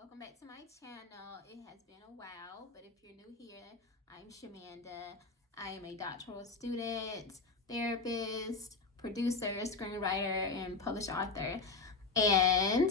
Welcome back to my channel. It has been a while, but if you're new here, I'm Shamanda. I am a doctoral student, therapist, producer, screenwriter, and published author. And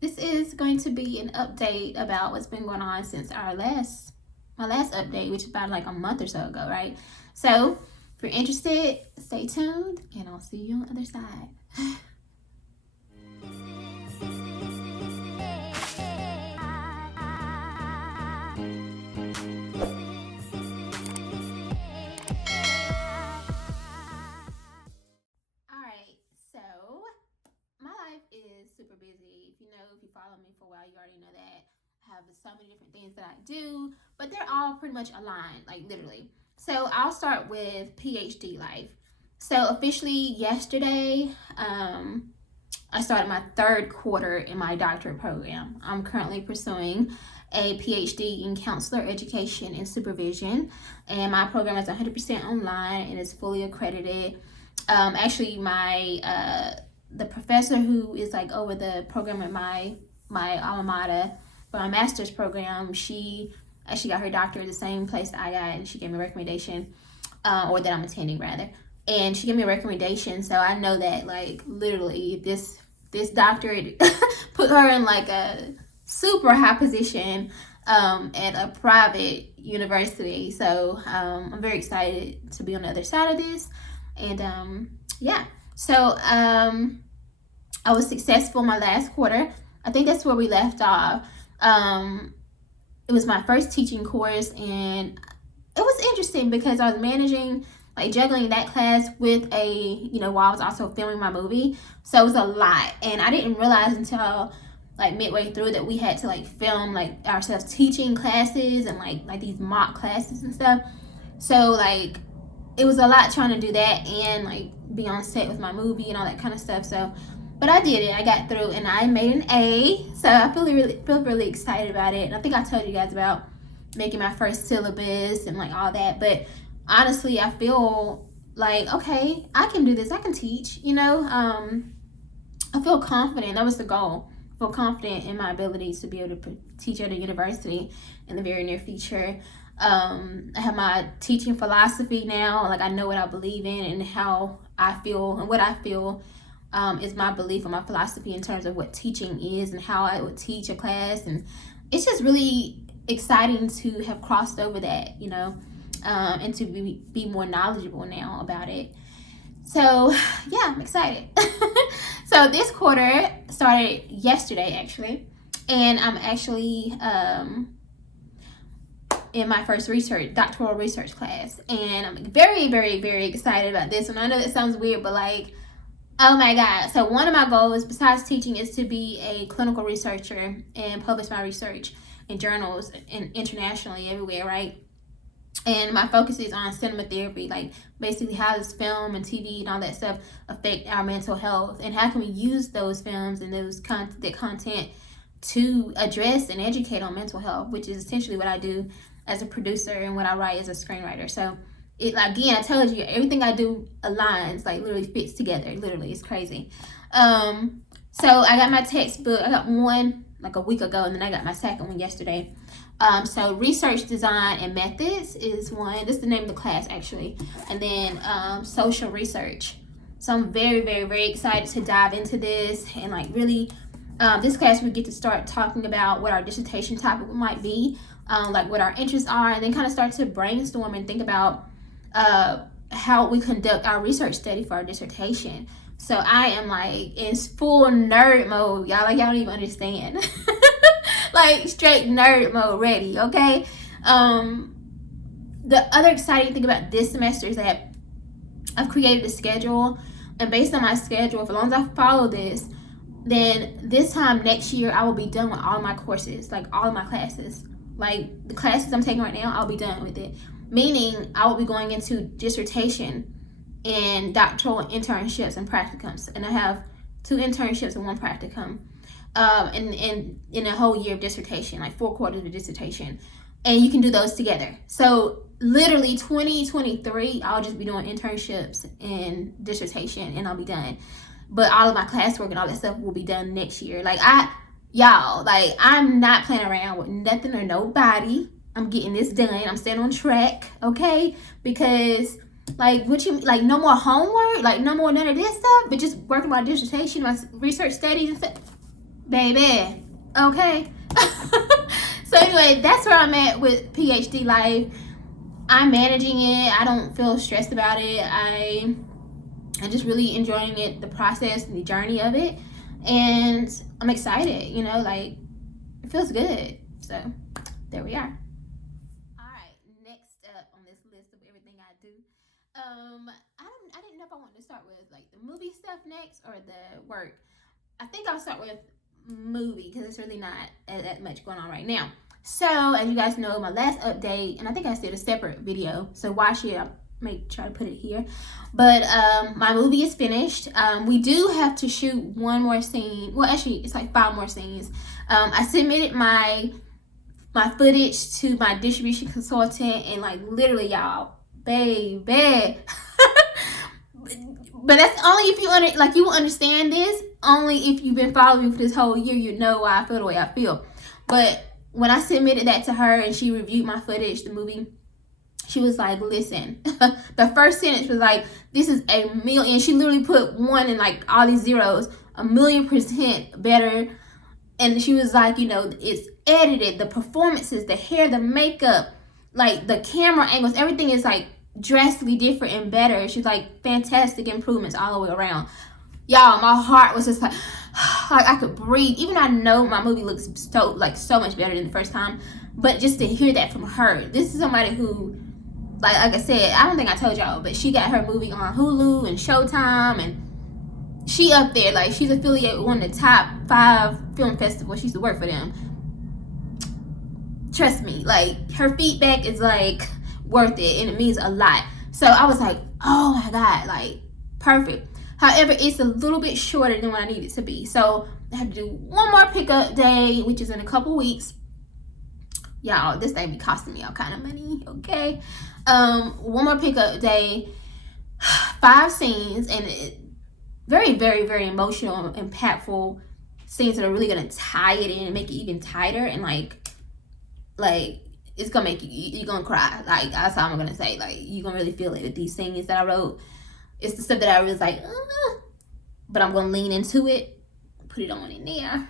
this is going to be an update about what's been going on since my last update, which is about like a month or so ago, right? So if you're interested, stay tuned, and I'll see you on the other side. Super busy. If you follow me for a while, you already know that. I have so many different things that I do, but they're all pretty much aligned, like literally. So I'll start with PhD life. So officially yesterday, I started my third quarter in my doctorate program. I'm currently pursuing a PhD in counselor education and supervision, and my program is 100% online and is fully accredited. Actually, the professor who is like over the program at my alma mater for my master's program, she actually got her doctorate at the same place that I got, and she gave me a recommendation, or that I'm attending rather, and she gave me a recommendation. So I know that like literally this doctorate put her in like a super high position at a private university. So I'm very excited to be on the other side of this, and yeah. So I was successful my last quarter. I think that's where we left off. It was my first teaching course, and it was interesting because I was managing, like juggling that class with while I was also filming my movie. So it was a lot, and I didn't realize until like midway through that we had to like film like ourselves teaching classes and like these mock classes and stuff. So like it was a lot trying to do that and like be on set with my movie and all that kind of stuff. So, but I did it. I got through and I made an A. So I feel really excited about it. And I think I told you guys about making my first syllabus and like all that. But honestly, I feel like, okay, I can do this. I can teach, I feel confident. That was the goal. I feel confident in my abilities to be able to teach at a university in the very near future. I have my teaching philosophy now. Like I know what I believe in and how I feel and what I feel is my belief and my philosophy in terms of what teaching is and how I would teach a class. And it's just really exciting to have crossed over that, and to be more knowledgeable now about it. So yeah, I'm excited. So this quarter started yesterday actually, and I'm actually in my first doctoral research class, and I'm very, very, very excited about this one. I know that sounds weird, but like, oh my god. So one of my goals besides teaching is to be a clinical researcher and publish my research in journals and internationally everywhere, right? And my focus is on cinema therapy, like basically how does film and TV and all that stuff affect our mental health, and how can we use those films and that content to address and educate on mental health, which is essentially what I do as a producer and what I write as a screenwriter. So again, I told you, everything I do aligns, like literally fits together. Literally, it's crazy. So I got my textbook. I got one like a week ago, and then I got my second one yesterday. So research design and methods is one. This is the name of the class actually. And then social research. So I'm very, very, very excited to dive into this and like really this class we get to start talking about what our dissertation topic might be, like what our interests are, and then kind of start to brainstorm and think about how we conduct our research study for our dissertation. So I am like in full nerd mode, y'all. Like y'all don't even understand. Like straight nerd mode ready, okay? The other exciting thing about this semester is that I've created a schedule, and based on my schedule, as long as I follow this, then this time next year I will be done with all my courses, like all of my classes. Like the classes I'm taking right now, I'll be done with it. Meaning I will be going into dissertation and doctoral internships and practicums. And I have 2 internships and 1 practicum. In a whole year of dissertation, like 4 quarters of dissertation. And you can do those together. So literally 2023, I'll just be doing internships and dissertation and I'll be done. But all of my classwork and all that stuff will be done next year. Like y'all, like, I'm not playing around with nothing or nobody. I'm getting this done. I'm staying on track, okay? Because, like, what you, like, no more homework, like, no more none of this stuff, but just working my dissertation, my research studies and stuff, baby, okay? So anyway, that's where I'm at with PhD life. I'm managing it. I don't feel stressed about it. I'm just really enjoying it, the process and the journey of it. And I'm excited, you know, like, it feels good. So there we are. All right, next up on this list of everything I do. I didn't know if I wanted to start with like the movie stuff next or the work. I think I'll start with movie because it's really not that much going on right now. So as you guys know, my last update, and I think I did a separate video, so watch it. I may try to put it here, but my movie is finished. We do have to shoot one more scene. Well, actually, it's like 5 more scenes. I submitted my footage to my distribution consultant, and like literally, y'all, baby. But that's only if you will understand this only if you've been following me for this whole year. You know why I feel the way I feel. But when I submitted that to her and she reviewed my footage, the movie, she was like, listen, the first sentence was like, this is a million. She literally put 1 in like all these zeros, 1,000,000% better. And she was like, you know, it's edited, the performances, the hair, the makeup, like the camera angles, everything is like drastically different and better. She's like, fantastic improvements all the way around. Y'all, my heart was just like I could breathe. Even I know my movie looks so much better than the first time, but just to hear that from her, this is somebody who, like I said, I don't think I told y'all, but she got her movie on Hulu and Showtime, and she up there, like she's affiliated with one of the top 5 film festivals. She used to work for them. Trust me, like her feedback is like worth it, and it means a lot. So I was like, oh my god, like perfect. However, it's a little bit shorter than what I need it to be. So I have to do one more pickup day, which is in a couple weeks. Y'all, this thing be costing me all kind of money, okay? One more pickup day, 5 scenes, and very, very, very emotional, impactful scenes that are really gonna tie it in and make it even tighter, and like it's gonna make you're gonna cry. Like that's all I'm gonna say. Like you're gonna really feel it with these scenes that I wrote. It's the stuff that I was like, but I'm gonna lean into it, put it on in there.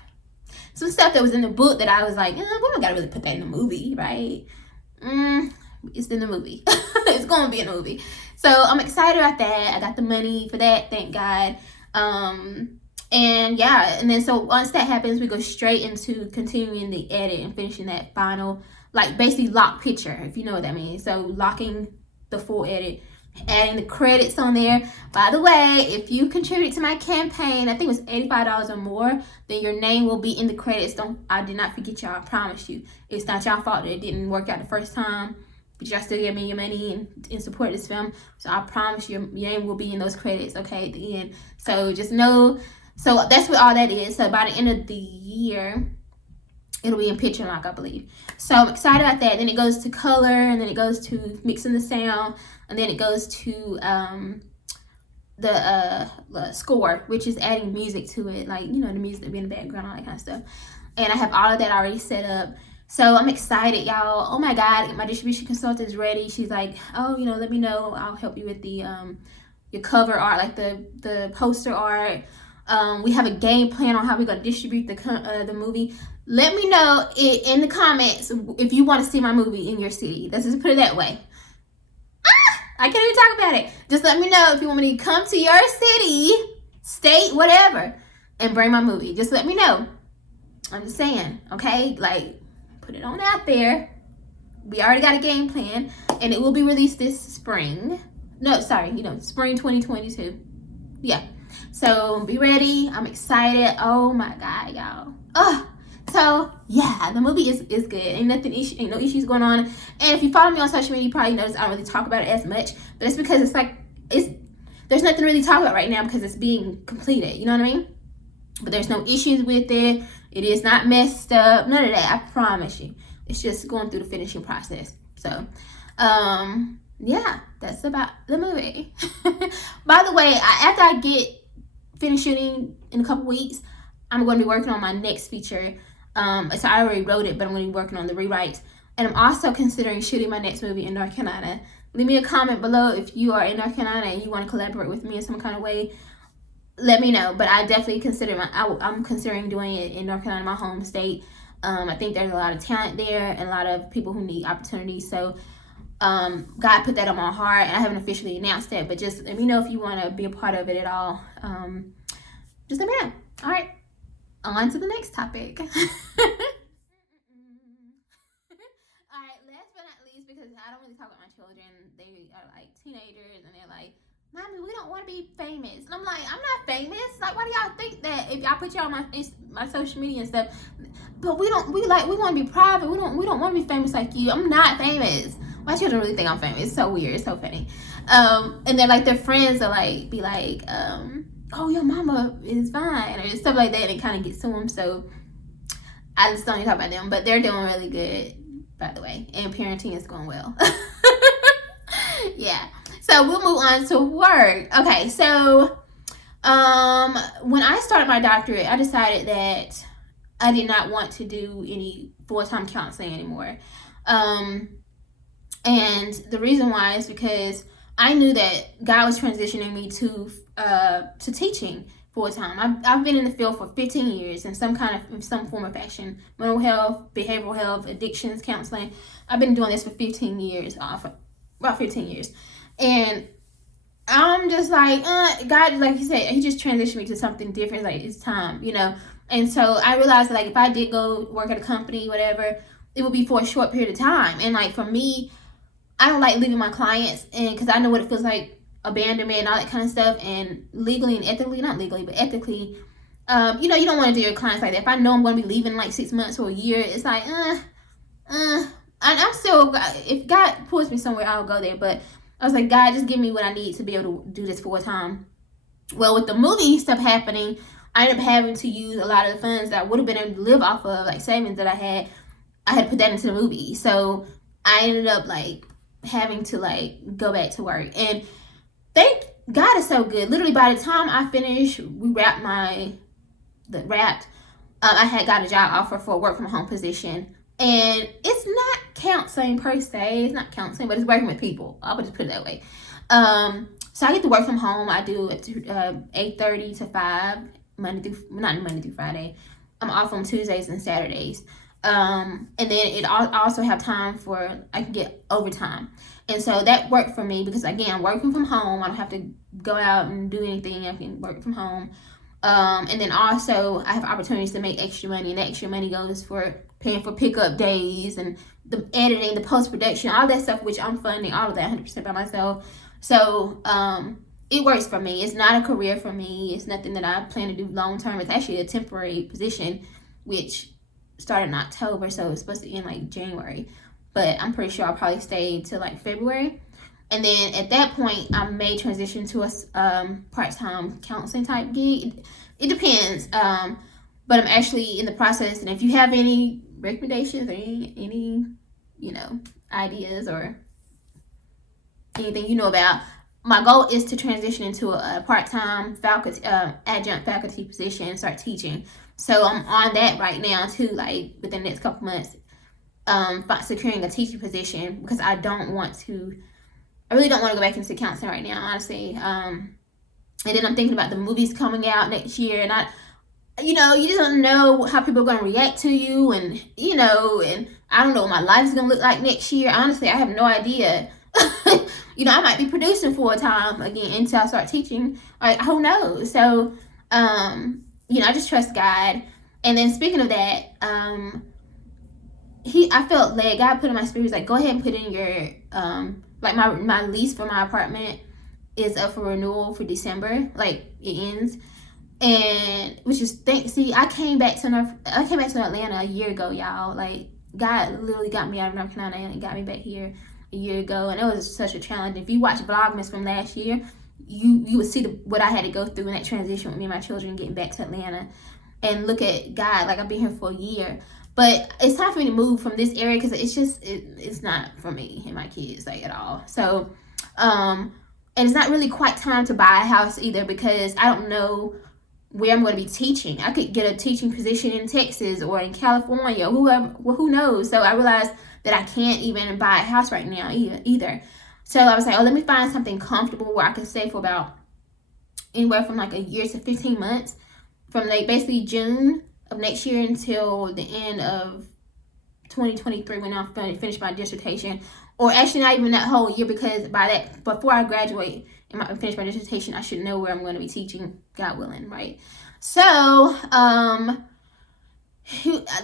Some stuff that was in the book that I was like, we don't gotta really put that in the movie, right? It's in the movie. It's gonna be in the movie. So I'm excited about that. I got the money for that, thank God. And yeah, and then so once that happens, we go straight into continuing the edit and finishing that final, like basically lock picture, if you know what that means. So locking the full edit, adding the credits on there. By the way, if you contribute to my campaign, I think it was $85 or more, then your name will be in the credits. I did not forget y'all, I promise you. It's not y'all fault that it didn't work out the first time, but y'all still give me your money and support this film. So I promise you, your name will be in those credits, okay, at the end. So just know, so that's what all that is. So by the end of the year, it'll be in picture lock, I believe. So I'm excited about that. Then it goes to color, and then it goes to mixing the sound, and then it goes to the score, which is adding music to it, like, you know, the music that be in the background, all that kind of stuff. And I have all of that already set up. So I'm excited, y'all. Oh my God, my distribution consultant is ready. She's like, oh, you know, let me know. I'll help you with the your cover art, like the poster art. We have a game plan on how we're gonna distribute the movie. Let me know in the comments if you want to see my movie in your city. Let's just put it that way. I can't even talk about it. Just let me know if you want me to come to your city, state, whatever, and bring my movie. Just let me know. I'm just saying, okay? Like, put it on out there. We already got a game plan, and it will be released this spring. No, sorry, spring 2022. Yeah. So be ready. I'm excited. Oh my God, y'all. So yeah, the movie is good. Ain't no issues going on. And if you follow me on social media, you probably notice I don't really talk about it as much. But it's because there's nothing to really talk about right now because it's being completed. You know what I mean? But there's no issues with it. It is not messed up. None of that. I promise you. It's just going through the finishing process. So, yeah, that's about the movie. By the way, after I get finished shooting in a couple weeks, I'm going to be working on my next feature. So I already wrote it, but I'm going to be working on the rewrite. And I'm also considering shooting my next movie in North Carolina. Leave me a comment below if you are in North Carolina and you want to collaborate with me in some kind of way. Let me know. But I definitely I'm considering doing it in North Carolina, my home state. I think there's a lot of talent there and a lot of people who need opportunities. So God put that on my heart. I haven't officially announced that, but just let me know if you want to be a part of it at all. Just let me know. All right, on to the next topic. All right, last but not least, because I don't really talk about my children. They are like teenagers and they're like, Mommy, we don't want to be famous. And I'm like, I'm not famous. Like, why do y'all think that? If y'all put y'all on my social media and stuff, but we want to be private. We don't want to be famous like you. I'm not famous. My children really think I'm famous. It's so weird. It's so funny. And then like their friends are like, be like, oh, your mama is fine, or stuff like that. And it kind of gets to them. So I just don't even talk about them, but they're doing really good, by the way. And parenting is going well. Yeah. So we'll move on to work. Okay, so when I started my doctorate, I decided that I did not want to do any full-time counseling anymore. And the reason why is because I knew that God was transitioning me to teaching full-time. I've been in the field for 15 years in some form of fashion. Mental health, behavioral health, addictions, counseling. I've been doing this for 15 years, about 15 years. And I'm just like, God, like you said, he just transitioned me to something different. Like, it's time, And so I realized that, like, if I did go work at a company, whatever, it would be for a short period of time. And, like, for me, I don't like leaving my clients, and because I know what it feels like, abandonment and all that kind of stuff. And legally and ethically, not legally, but ethically, you don't want to do your clients like that. If I know I'm going to be leaving in, like, 6 months or a year, it's like, I'm still, if God pulls me somewhere, I'll go there. But I was like, God, just give me what I need to be able to do this full time. Well, with the movie stuff happening, I ended up having to use a lot of the funds that I would have been able to live off of, like savings that I had to put that into the movie. So I ended up like having to like go back to work. And thank God is so good. Literally by the time I finished, we wrapped I had got a job offer for a work from home position. And it's not counseling per se. It's not counseling, but it's working with people. I would just put it that way. So I get to work from home. I do 8:30 to 5, not Monday through Friday. I'm off on Tuesdays and Saturdays. And then I also have time I can get overtime. And so that worked for me because, again, I'm working from home. I don't have to go out and do anything. I can work from home. And then also I have opportunities to make extra money, and the extra money goes for paying for pickup days and the editing, the post-production, all that stuff, which I'm funding all of that 100% by myself. So it works for me. It's not a career for me. It's nothing that I plan to do long term. It's actually a temporary position, which started in October, so it's supposed to end like January. But I'm pretty sure I'll probably stay till like February. And then at that point, I may transition to a part-time counseling type gig. It depends. But I'm actually in the process. And if you have any recommendations or any ideas or anything about, my goal is to transition into a part-time adjunct faculty position and start teaching. So I'm on that right now too, like within the next couple months, securing a teaching position, because I really don't want to go back into counseling right now, honestly. And then I'm thinking about the movies coming out next year, and you just don't know how people are going to react to you, and and I don't know what my life is going to look like next year. Honestly, I have no idea. I might be producing full time again until I start teaching. Like, who knows? So, I just trust God. And then speaking of that, I felt led. God put in my spirit, like, go ahead and put in your like my lease for my apartment is up for renewal for December. Like, it ends. And which is I came back to Atlanta a year ago, y'all. Like, God literally got me out of North Carolina and got me back here a year ago, and it was such a challenge. If you watch Vlogmas from last year, you would see what I had to go through in that transition with me and my children getting back to Atlanta. And look at God, like, I've been here for a year. But it's time for me to move from this area because it's not for me and my kids, like, at all. So, and it's not really quite time to buy a house either, because I don't know where I'm going to be teaching. I could get a teaching position in Texas or in California, whoever, well, who knows. So I realized that I can't even buy a house right now either. So I was like, oh, let me find something comfortable where I can stay for about anywhere from like a year to 15 months, from like basically June of next year until the end of 2023 when I'm going to finish my dissertation. Or actually not even that whole year, because before I graduate and finish my dissertation, I should know where I'm going to be teaching, God willing, right? So, I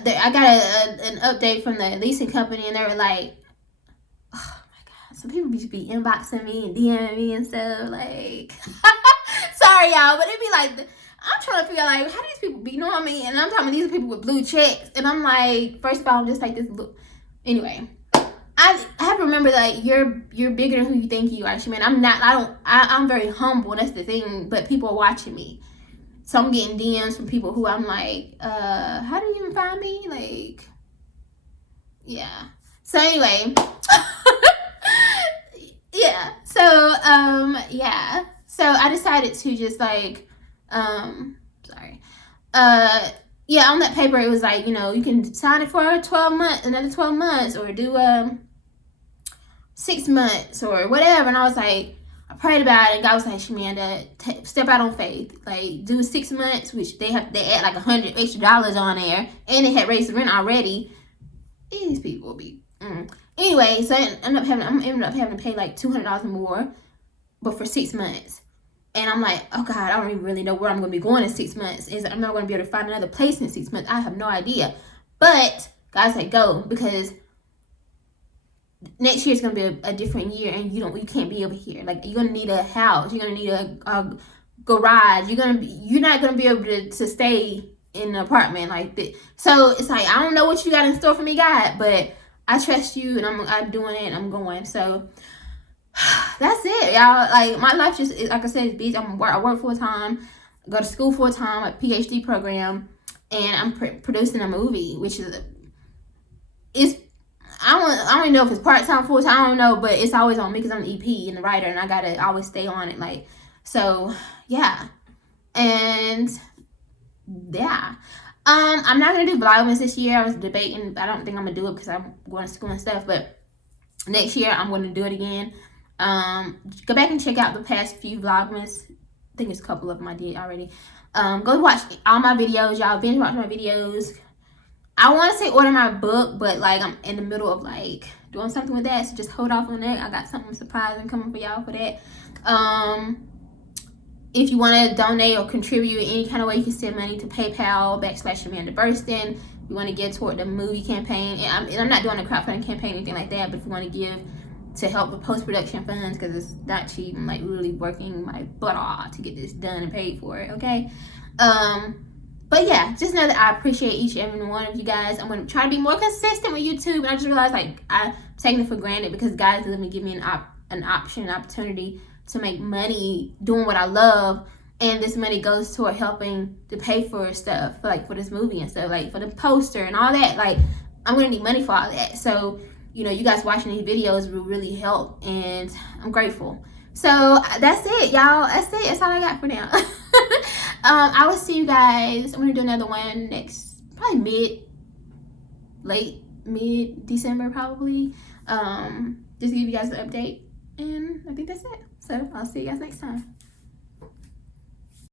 got an update from the leasing company, and they were like, oh my God, some people be inboxing me and DMing me and stuff, like, sorry y'all, but it'd be like, I'm trying to figure out, like, how do these people be knowing me? And I'm talking about these people with blue checks, and I'm like, first of all, I'm just like this look. Anyway, I have to remember that you're bigger than who you think you are. I mean, I'm very humble. That's the thing. But people are watching me, so I'm getting DMs from people who I'm like, how do you even find me? Like, yeah. So anyway, yeah. So yeah. So I decided to just like, sorry. Yeah, on that paper it was like, you can sign it for another 12 months, or do 6 months or whatever. And I was like, I prayed about it, and God was like, Shamanda, step out on faith. Like, do 6 months, which they add like $100 extra on there, and they had raised the rent already. These people will be anyway. So I ended up having to pay like $200 more, but for 6 months. And I'm like, oh God, I don't even really know where I'm going to be going in 6 months. I'm not going to be able to find another place in 6 months. I have no idea. But God said go, because next year is going to be a different year, and you can't be over here. Like, you're going to need a house. You're going to need a garage. You're not going to be able to stay in an apartment like this. So it's like, I don't know what you got in store for me, God, but I trust you, and I'm doing it, and I'm going. So that's it, y'all. Like, my life just, like I said, is busy. I work full time, go to school full time, a PhD program, and I'm producing a movie, which I don't even know if it's part time, full time. I don't know, but it's always on me because I'm the EP and the writer, and I gotta always stay on it. Like, so yeah, and yeah. I'm not gonna do Vlogmas this year. I was debating. I don't think I'm gonna do it because I'm going to school and stuff. But next year I'm gonna do it again. Go back and check out the past few Vlogmas. I think it's a couple of them I did already. Go watch all my videos, y'all. Binge watch my videos. I want to say order my book, but like I'm in the middle of like doing something with that, so just hold off on that. I got something surprising coming for y'all for that. If you want to donate or contribute in any kind of way, you can send money to PayPal /AmandaBurston. If you want to give toward the movie campaign, and I'm not doing a crowdfunding campaign or anything like that, but if you want to give to help with post-production funds, because it's not cheap. I'm like really working my butt off to get this done and paid for it, okay? But yeah, just know that I appreciate each and every one of you guys. I'm going to try to be more consistent with YouTube, and I just realized like I'm taking it for granted because God has literally given me an opportunity to make money doing what I love, and this money goes toward helping to pay for stuff, like for this movie and stuff, like for the poster and all that. Like, I'm gonna need money for all that. So, you guys watching these videos will really help, and I'm grateful. So that's it, y'all. That's it. That's all I got for now. I will see you guys. I'm gonna do another one next, probably late mid-December, probably. Just to give you guys an update, and I think that's it. So I'll see you guys next time.